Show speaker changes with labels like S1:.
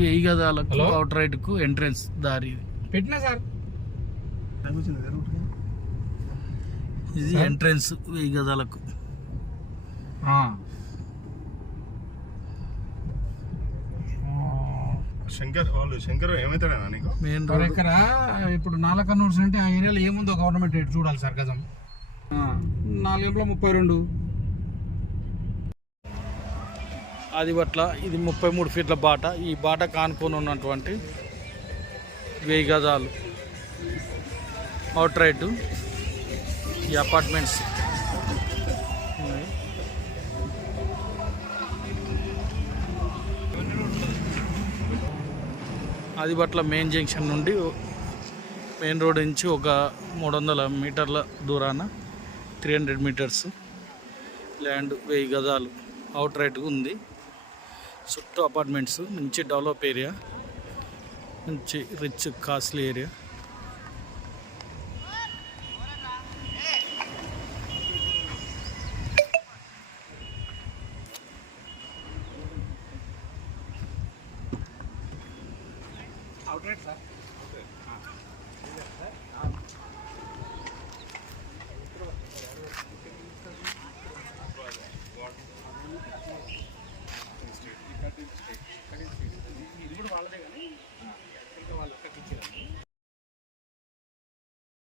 S1: వెయ్యి గదాలకు? Out రైట్కు entrance దారి ఇది.
S2: పెట్టినా సార్?
S1: ఇది? ఎంట్రన్స్ వెయ్యి గదాలకు
S3: శంకర్ వాళ్ళు శంకర్ ఏమవుతాడా నీకు?
S1: మెయిన్ రోడ్
S2: ఇక్కడ ఇప్పుడు నాలకన్నూర్స్ అంటే ఆ ఏరియాలో ఏముందో గవర్నమెంట్ రేట్ చూడాలి సార్ గజం. నాలుగేంపుల ముప్పై రెండు.
S1: అది పట్ల ఇది ముప్పై మూడు ఫీట్ల బాట. ఈ బాట కానుకొని ఉన్నటువంటి వెయ్యి గజాలు. అవుట్ రైట్ ఈ అపార్ట్మెంట్స్ ఉన్నాయి. అది పట్ల మెయిన్ జంక్షన్ నుండి మెయిన్ రోడ్ నుంచి ఒక మూడు వందల మీటర్ల దూరాన త్రీ హండ్రెడ్ మీటర్స్ ల్యాండ్ వెయ్యి గజాలు. అవుట్ రైట్ ఉంది. చుట్టూ అపార్ట్మెంట్స్ మంచి డెవలప్ ఏరియా మంచి రిచ్ కాస్ట్లీ ఏరియా